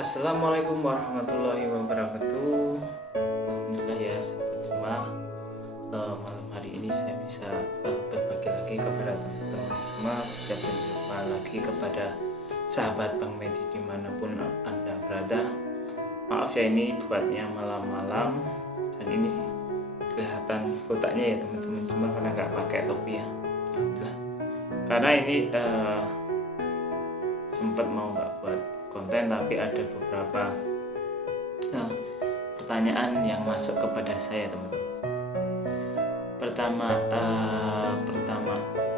Assalamualaikum warahmatullahi wabarakatuh. Alhamdulillah ya sahabat semua. Malam hari ini saya bisa berbagi lagi kepada teman-teman semua, bisa berjumpa lagi kepada sahabat Bang Medi dimanapun Anda berada. Maaf ya, ini buatnya malam-malam dan ini kelihatan botaknya ya teman-teman semua karena nggak pakai topi ya. Alhamdulillah. Karena ini sempat mau nggak buat konten tapi ada beberapa pertanyaan yang masuk kepada saya teman-teman. Pertama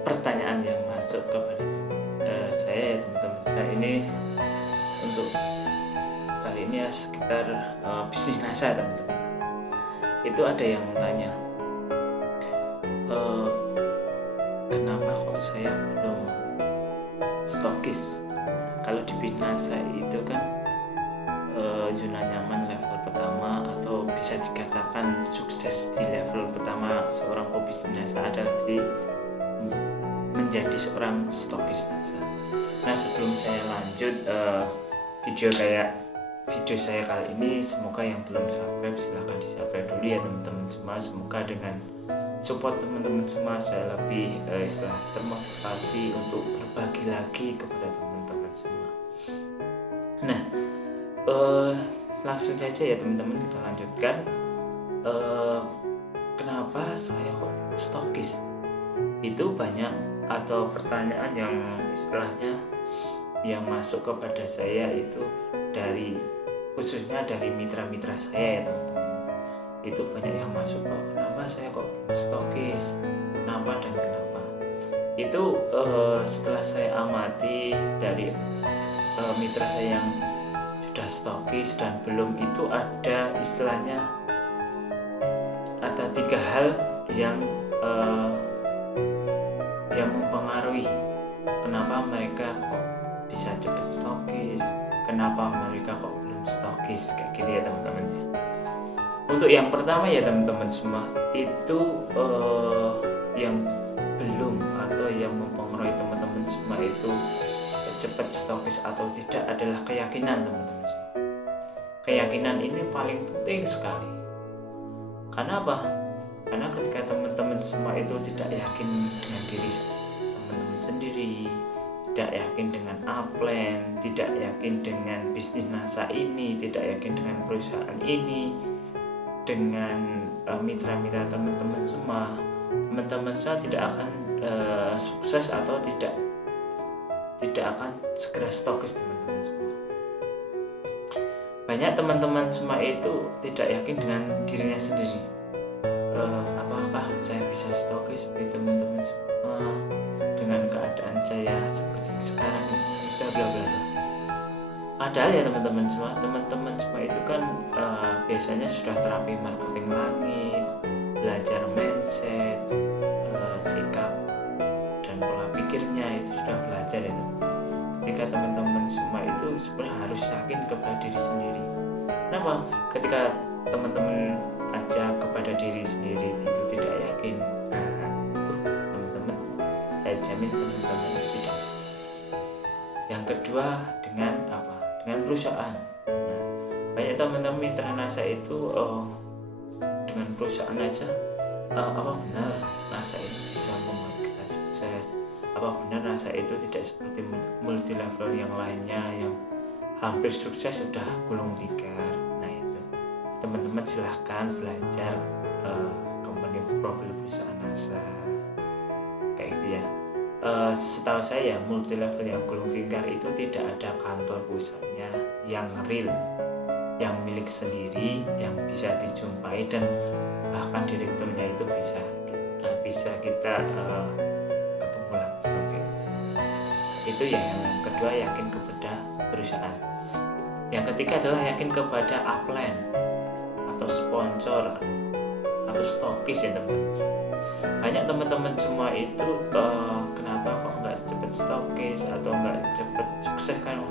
pertanyaan yang masuk kepada saya ya teman-teman. Saya ini untuk kali ini ya sekitar bisnis NASA teman-teman. Itu ada yang tanya, kenapa kok saya belum stokis? Kalau di NASA itu kan zona nyaman level pertama atau bisa dikatakan sukses di level pertama seorang pebisnis NASA adalah menjadi seorang stokis NASA. Nah, sebelum saya lanjut video saya kali ini, semoga yang belum subscribe silahkan di subscribe dulu ya teman-teman semua. Semoga dengan support teman-teman semua saya lebih termotivasi untuk berbagi lagi kepada teman-teman semua. Nah, langsung saja ya teman-teman, kita lanjutkan. Kenapa saya kok stokis? Itu banyak atau pertanyaan yang istilahnya yang masuk kepada saya itu khususnya dari mitra-mitra saya ya teman-teman. Itu banyak yang masuk, kenapa saya kok stokis, kenapa dan kenapa. Itu setelah saya amati dari mitra saya yang sudah stokis dan belum, itu ada istilahnya ada 3 hal yang mempengaruhi kenapa mereka kok bisa cepat stokis, kenapa mereka kok belum stokis, kayak gitu ya teman-teman. Untuk yang pertama ya teman-teman semua, itu yang belum atau yang mempengaruhi teman-teman semua itu cepat stokis atau tidak adalah keyakinan teman-teman semua. Keyakinan ini paling penting sekali. Karena apa? Karena ketika teman-teman semua itu tidak yakin dengan diri teman-teman sendiri, tidak yakin dengan upline, tidak yakin dengan bisnis NASA ini, tidak yakin dengan perusahaan ini, dengan mitra-mitra teman-teman semua, teman-teman semua tidak akan sukses atau tidak akan segera stokis teman-teman semua. Banyak teman-teman semua itu tidak yakin dengan dirinya sendiri. Apakah saya bisa stokis seperti teman-teman semua dengan keadaan saya seperti sekarang ini, bla bla bla. Padahal ya teman-teman semua itu kan biasanya sudah terapi marketing langit, belajar mindset, sikap dan pola pikirnya itu sudah belajar ya teman. Ketika teman-teman semua itu sebenarnya harus yakin kepada diri sendiri. Kenapa? Ketika teman-teman aja kepada diri sendiri itu tidak yakin, teman-teman, saya jamin teman-teman tidak. Yang kedua dengan apa? Dengan perusahaan. Nah, banyak teman-teman mitra NASA itu dengan perusahaan aja, apa benar NASA itu bisa membuat kita sukses? Apa benar NASA itu tidak seperti multi level yang lainnya yang hampir sukses sudah gulung tikar? Nah itu teman-teman silahkan belajar company profil perusahaan NASA kayak gitu ya. Setahu saya multi level yang gulung tikar itu tidak ada kantor pusatnya yang real, yang milik sendiri, yang bisa dijumpai dan bahkan direkturnya itu bisa kita ketemu langsung. Itu ya yang kedua, yakin kepada perusahaan. Yang ketiga adalah yakin kepada upline atau sponsor atau stokis ya teman-teman. Banyak teman-teman semua itu kenapa kok nggak cepat stokis atau nggak cepat sukses, kan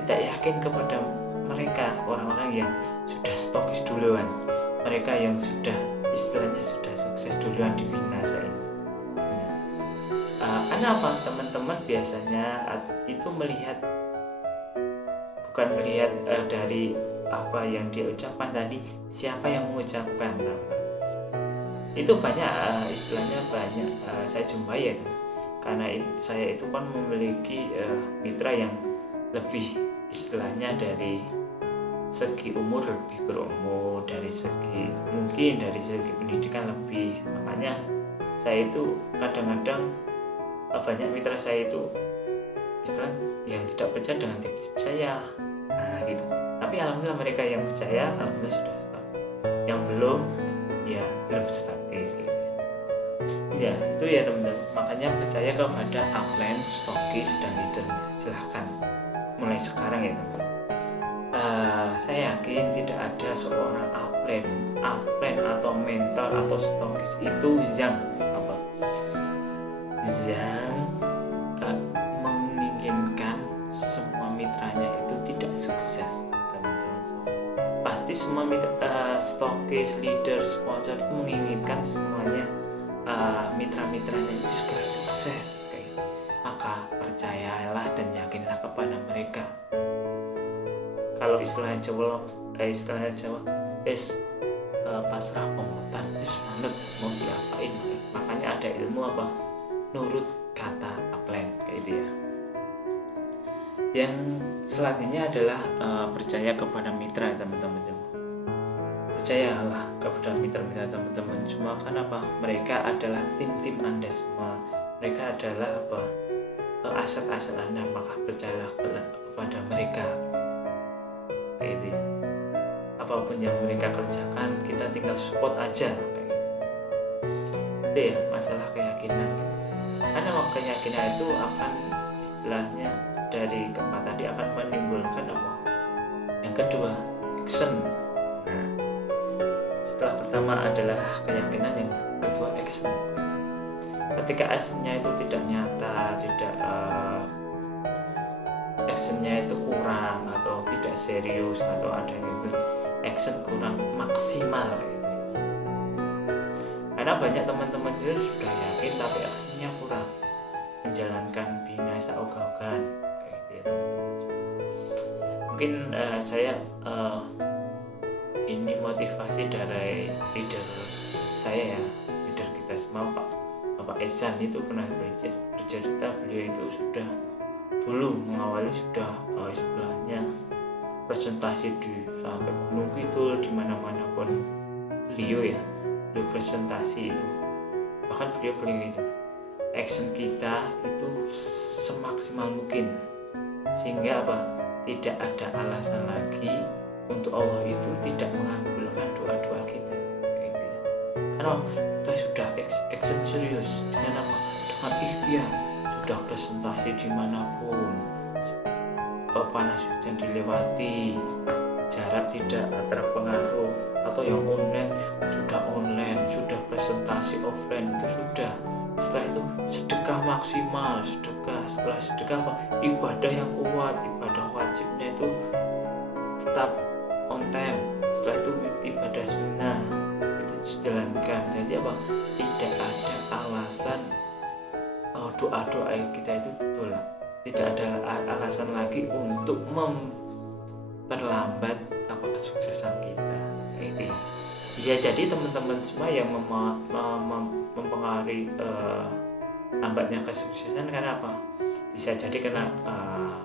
tidak yakin kepada mereka, orang-orang yang sudah stokis duluan, mereka yang sudah istilahnya sudah sukses duluan di NASA ini. Kenapa teman-teman biasanya itu melihat bukan melihat dari apa yang dia ucapkan tadi, siapa yang mengucapkan. Itu banyak istilahnya banyak saya jumpai ya itu. Karena saya itu kan memiliki mitra yang lebih istilahnya dari segi umur lebih berumur, dari segi mungkin dari segi pendidikan lebih, makanya saya itu kadang-kadang banyak mitra saya itu istilah yang tidak percaya dengan tips saya, nah gitu. Tapi alhamdulillah mereka yang percaya alhamdulillah sudah stop, yang belum ya belum statis gitu. Ya itu ya teman-teman, makanya percaya kepada upline, stokis dan leader. Silahkan mulai sekarang ya teman-teman. Saya yakin tidak ada seorang upline atau mentor atau stokis itu yang menginginkan semua mitranya itu tidak sukses, teman-teman. Pasti semua mitra, stokis, leader, sponsor itu menginginkan semuanya mitra-mitranya itu segera sukses kayak gitu. Maka percayalah dan yakinlah kepada mereka. Kalau istilahnya Jawa pasrah penghutan manut mau diapain. Makanya ada ilmu apa, nurut kata upline kayak itu ya. Yang selanjutnya adalah percaya kepada mitra teman-teman. Percayalah kepada mitra-mitra teman-teman semua, kan apa, mereka adalah tim-tim Anda semua, mereka adalah aset-aset Anda, maka percayalah kepada mereka kayak gitu ya. Apapun yang mereka kerjakan kita tinggal support aja kayak gitu. Itu ya masalah keyakinan, karena keyakinan itu akan istilahnya dari keempat tadi akan menimbulkan apa, yang kedua action. Setelah pertama adalah keyakinan, yang kedua action. Ketika actionnya itu tidak nyata, tidak actionnya itu kurang atau tidak serius atau ada yang itu action kurang maksimal gitu. Karena banyak teman-teman itu sudah yakin tapi actionnya kurang, menjalankan binasa ogah-ogahan kayak gitu ya teman-teman. Mungkin saya ini motivasi dari leader saya ya, leader kita semua Bapak Esan itu pernah bercerita, beliau itu sudah dulu mengawali sudah istilahnya presentasi di sampai Gunung Kidul, di mana-mana pun beliau presentasi itu. Bahkan beliau itu action kita itu semaksimal mungkin, sehingga tidak ada alasan lagi untuk Allah itu tidak mengabulkan doa-doa kita kayak gitu ya. Karena kita sudah action serius dengan dengan ikhtiar, sudah presentasi dimanapun, panas hujan dilewati, jarak tidak terpengaruh, atau yang online, sudah presentasi offline itu sudah. Setelah itu sedekah maksimal, setelah sedekah ibadah yang kuat, ibadah wajibnya itu tetap on time. Setelah itu ibadah sunnah itu dijalankan. Jadi tidak ada alasan doa-doa kita itu ditolak. Tidak ada alasan lagi untuk memperlambat kesuksesan kita. Itu ya. Bisa jadi teman-teman semua yang mempengaruhi lambatnya kesuksesan karena apa? Bisa jadi karena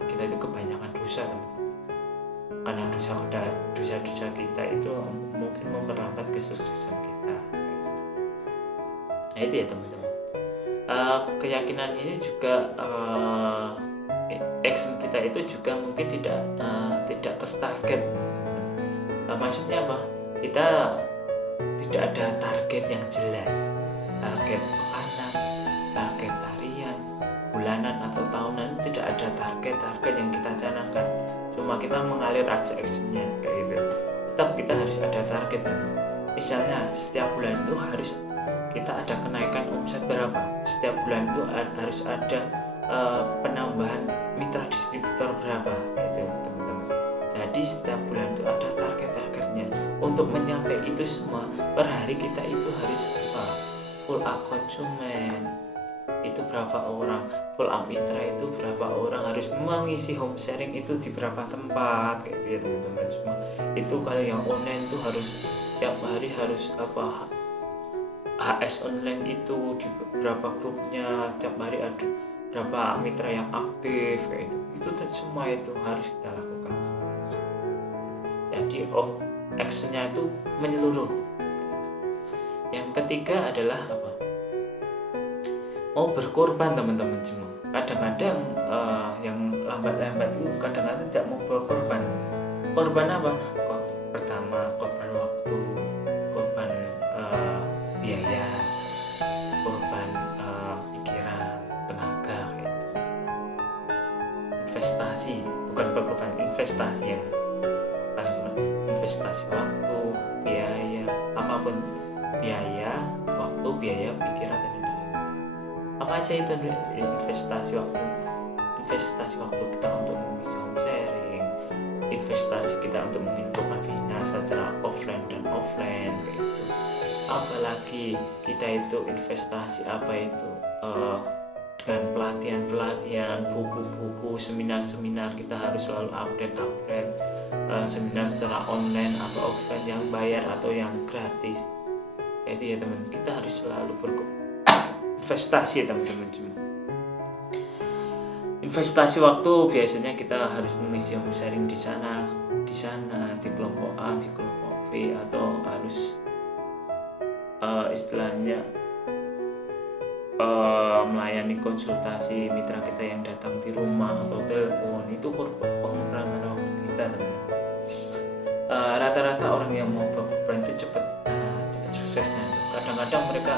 kita itu kebanyakan dosa, teman-teman. Karena dosa-dosa kita itu mungkin memperlambat kesuksesan kita. Nah itu ya teman-teman. Keyakinan ini juga action kita itu juga mungkin tidak tertarget. Maksudnya apa? Kita tidak ada target yang jelas, target bulanan, target harian, bulanan atau tahunan, tidak ada target yang kita canangkan. Cuma kita mengalir aja actionnya kayak gitu. Tetap kita harus ada target. Misalnya setiap bulan itu harus kita ada kenaikan omset berapa, setiap bulan itu harus ada penambahan mitra distributor berapa gitu teman-teman. Jadi setiap bulan itu ada targetnya. Untuk mencapai itu semua, per hari kita itu harus full konsumen itu berapa orang, full up mitra itu berapa orang, harus mengisi home sharing itu di berapa tempat kayak gitu ya teman-teman semua. Itu kalau yang online itu harus tiap hari harus HS online itu di beberapa grupnya, tiap hari ada berapa mitra yang aktif kayak itu semua itu harus kita lakukan. Jadi actionnya itu menyeluruh. Yang ketiga adalah mau berkorban teman-teman semua. Kadang-kadang yang lambat-lambat itu kadang-kadang tidak mau berkorban. Korban apa? Pertama korban waktu, korban biaya, korban pikiran, tenaga gitu. Investasi, bukan berkorban, investasi yang investasi waktu, biaya, apapun, biaya, waktu, biaya, pikiran, tenaga. Apa aja itu investasi waktu? Investasi waktu kita untuk mengisi home sharing, investasi kita untuk menginfokan Vina secara offline dan offline kayak gitu. Apalagi kita itu investasi dengan pelatihan-pelatihan, buku-buku, seminar-seminar, kita harus selalu update seminar secara online atau offline, yang bayar atau yang gratis. Jadi ya teman, kita harus selalu investasi teman-teman semua. Investasi waktu biasanya kita harus mengisi home sharing di sana, di kelompok A, di kelompok B, atau harus istilahnya melayani konsultasi mitra kita yang datang di rumah atau telepon. Itu pengorbanan waktu kita teman-teman. Rata-rata orang yang mau berkorban itu cepat suksesnya. Kadang-kadang mereka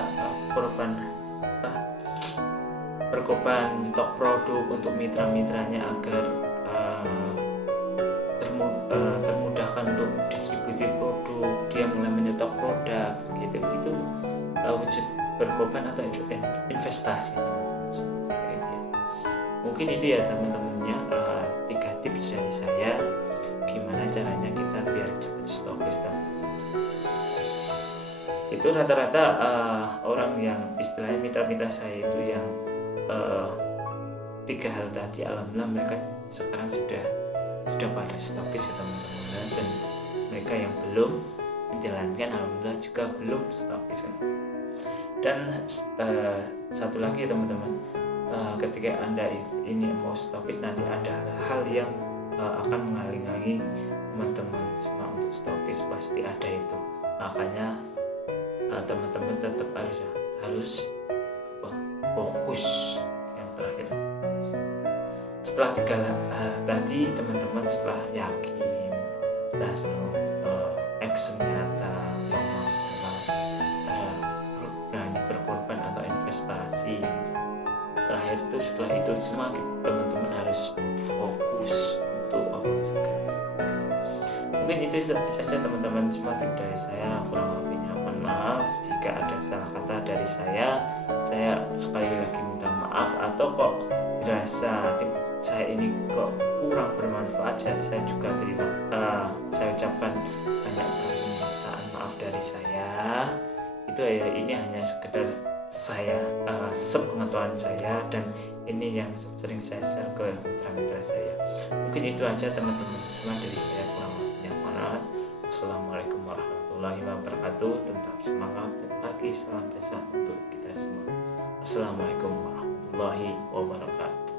berkorban stok produk untuk mitra-mitranya agar termudahkan untuk distribusi produk, dia mulai menyetok produk gitu. Itu wujud berkorban atau investasi teman-teman. Mungkin itu ya teman-temannya 3 tips dari saya gimana caranya kita biar cepat stokis teman-teman. Itu rata-rata orang yang istilahnya mitra-mitra saya itu yang 3 hal tadi, alhamdulillah mereka sekarang sudah pada stokis ya teman-teman, dan mereka yang belum menjalankan alhamdulillah juga belum stokis. Dan satu lagi teman-teman, ketika Anda ini mau stokis, nanti ada hal yang akan menghalangi teman-teman semua untuk stokis, pasti ada itu. Makanya teman-teman tetap harus fokus. Yang terakhir, setelah 3 hal tadi teman-teman, setelah yakin, langsung action nyata, berani berkorban atau investasi. Terakhir itu, setelah itu semua teman-teman harus fokus untuk segera. Mungkin itu saja teman-teman semua tip dari saya, kurang lebihnya mohon maaf jika ada salah kata dari saya sekali lagi minta maaf. Atau kok dirasa tip saya ini kok kurang bermanfaat, saya juga saya ucapkan banyak permintaan maaf dari saya. Itu ya, ini hanya sekedar saya sepengetahuan saya, dan ini yang sering saya share ke mitra-mitra saya. Mungkin itu aja teman-teman semua dari saya, kurang lebihnya mohon maaf. Assalamualaikum warahmatullahi wabarakatuh. Tetap semangat dan pagi, salam desa untuk kita semua. Assalamualaikum warahmatullahi wabarakatuh.